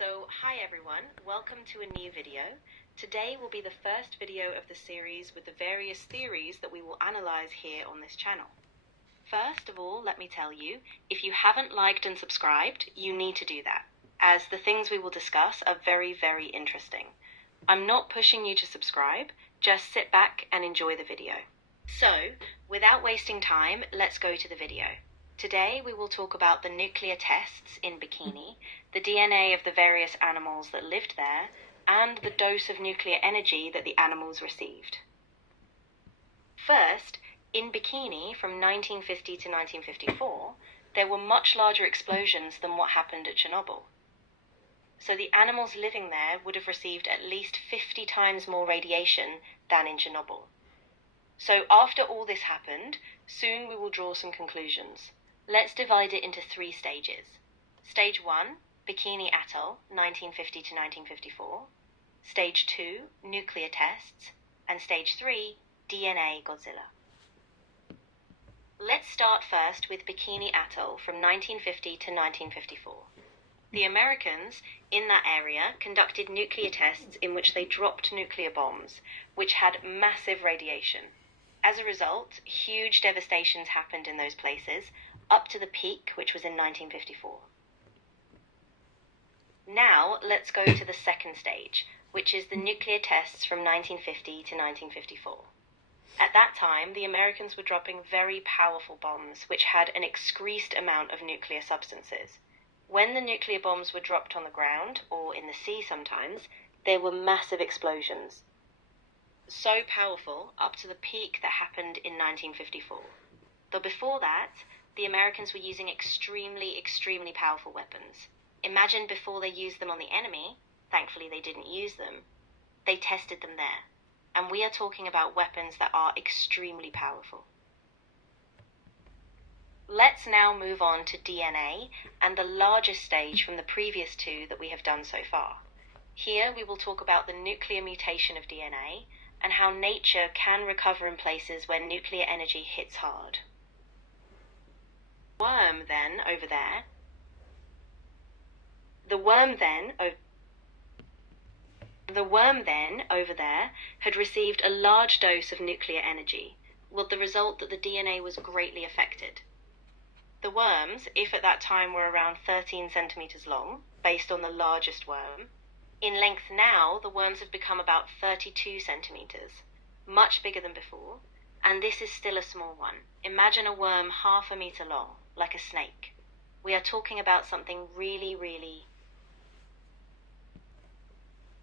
Hi everyone, welcome to a new video. Today will be the first video of the series with the various theories that we will analyze here on this channel. First of all, let me tell you, if you haven't liked and subscribed, you need to do that, as the things we will discuss are very, very interesting. I'm not pushing you to subscribe, just sit back and enjoy the video. So, without wasting time, let's go to the video. Today we will talk about the nuclear tests in Bikini, the DNA of the various animals that lived there, and the dose of nuclear energy that the animals received. First, in Bikini from 1950 to 1954, there were much larger explosions than what happened at Chernobyl. So the animals living there would have received at least 50 times more radiation than in Chernobyl. So after all this happened, soon we will draw some conclusions. Let's divide it into 3 stages. Stage 1, Bikini Atoll, 1950 to 1954. Stage 2, nuclear tests. And Stage 3, DNA Godzilla. Let's start first with Bikini Atoll from 1950 to 1954. The Americans in that area conducted nuclear tests in which they dropped nuclear bombs, which had massive radiation. As a result, huge devastations happened in those places, up to the peak, which was in 1954. Now, let's go to the second stage, which is the nuclear tests from 1950 to 1954. At that time, the Americans were dropping very powerful bombs, which had an excreased amount of nuclear substances. When the nuclear bombs were dropped on the ground, or in the sea sometimes, there were massive explosions. So powerful, up to the peak that happened in 1954. Though before that, the Americans were using extremely powerful weapons. Imagine before they used them on the enemy, thankfully they didn't use them, they tested them there. And we are talking about weapons that are extremely powerful. Let's now move on to DNA and the largest stage from the previous 2 that we have done so far. Here we will talk about the nuclear mutation of DNA and how nature can recover in places where nuclear energy hits hard. The worm then over there had received a large dose of nuclear energy, with the result that the DNA was greatly affected. The worms, if at that time were around 13 centimeters long, based on the largest worm, in length now the worms have become about 32 centimeters, much bigger than before, and this is still a small one. Imagine a worm half a meter long, like a snake. We are talking about something really...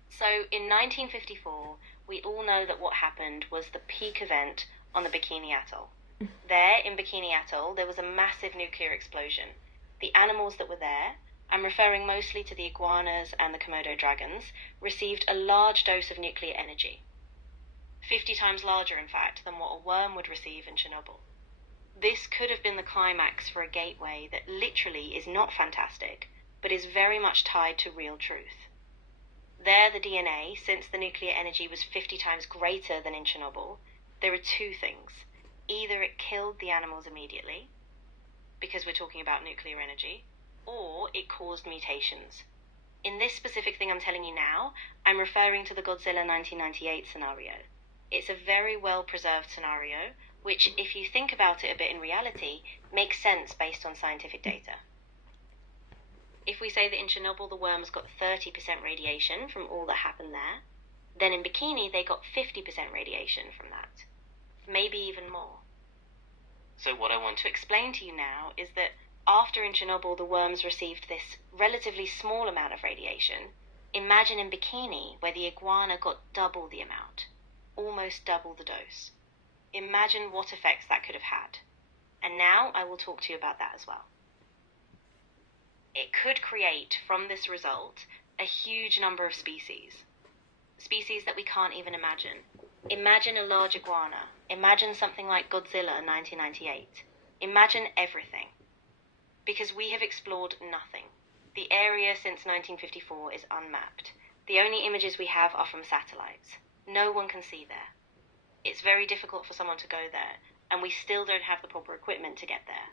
So in 1954, we all know that what happened was the peak event on the Bikini Atoll. There, in Bikini Atoll, there was a massive nuclear explosion. The animals that were there, I'm referring mostly to the iguanas and the Komodo dragons, received a large dose of nuclear energy. 50 times larger, in fact, than what a worm would receive in Chernobyl. This could have been the climax for a gateway that literally is not fantastic, but is very much tied to real truth. There, the DNA, since the nuclear energy was 50 times greater than in Chernobyl, there are 2 things. Either it killed the animals immediately, because we're talking about nuclear energy, or it caused mutations. In this specific thing I'm telling you now, I'm referring to the Godzilla 1998 scenario. It's a very well-preserved scenario, which, if you think about it a bit in reality, makes sense based on scientific data. If we say that in Chernobyl the worms got 30% radiation from all that happened there, then in Bikini they got 50% radiation from that. Maybe even more. So what I want to explain to you now is that after in Chernobyl the worms received this relatively small amount of radiation, imagine in Bikini where the iguana got double the amount, almost double the dose. Imagine what effects that could have had. And now I will talk to you about that as well. It could create, from this result, a huge number of species. Species that we can't even imagine. Imagine a large iguana. Imagine something like Godzilla 1998. Imagine everything. Because we have explored nothing. The area since 1954 is unmapped. The only images we have are from satellites. No one can see there. It's very difficult for someone to go there, and we still don't have the proper equipment to get there.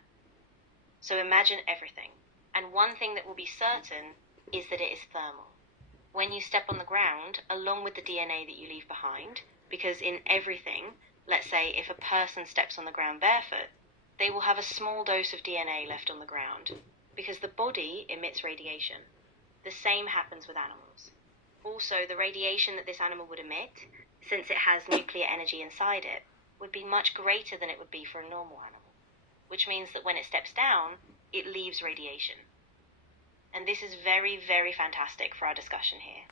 So imagine everything. And one thing that will be certain is that it is thermal. When you step on the ground, along with the DNA that you leave behind, because in everything, let's say if a person steps on the ground barefoot, they will have a small dose of DNA left on the ground, because the body emits radiation. The same happens with animals. Also, the radiation that this animal would emit, since it has nuclear energy inside it, would be much greater than it would be for a normal animal, which means that when it steps down, it leaves radiation. And this is very, very fantastic for our discussion here.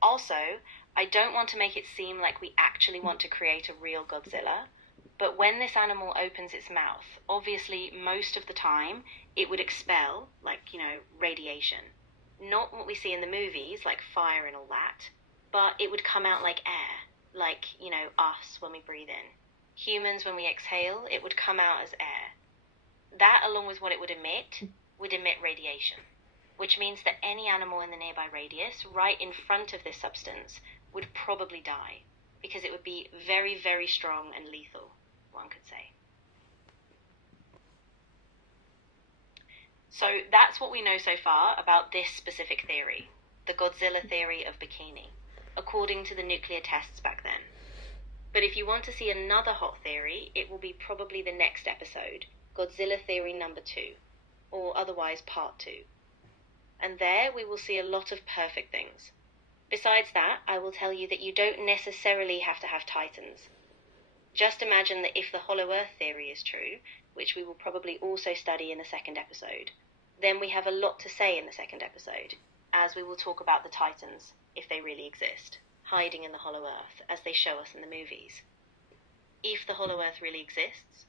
Also, I don't want to make it seem like we actually want to create a real Godzilla, but when this animal opens its mouth, obviously most of the time it would expel, like, radiation. Not what we see in the movies, like fire and all that, but it would come out like air, like, us when we breathe in. Humans, when we exhale, it would come out as air. That, along with what it would emit radiation, which means that any animal in the nearby radius, right in front of this substance, would probably die, because it would be very, very strong and lethal, one could say. So that's what we know so far about this specific theory, the Godzilla theory of Bikini, according to the nuclear tests back then. But if you want to see another hot theory, it will be probably the next episode, Godzilla theory number 2, or otherwise part 2. And there we will see a lot of perfect things. Besides that, I will tell you that you don't necessarily have to have titans. Just imagine that if the Hollow Earth theory is true, which we will probably also study in the second episode, then we have a lot to say in the second episode, as we will talk about the titans, if they really exist, hiding in the Hollow Earth, as they show us in the movies. If the Hollow Earth really exists,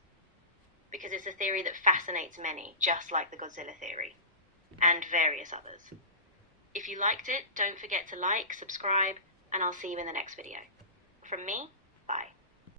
because it's a theory that fascinates many, just like the Godzilla theory, and various others. If you liked it, don't forget to like, subscribe, and I'll see you in the next video. From me, bye.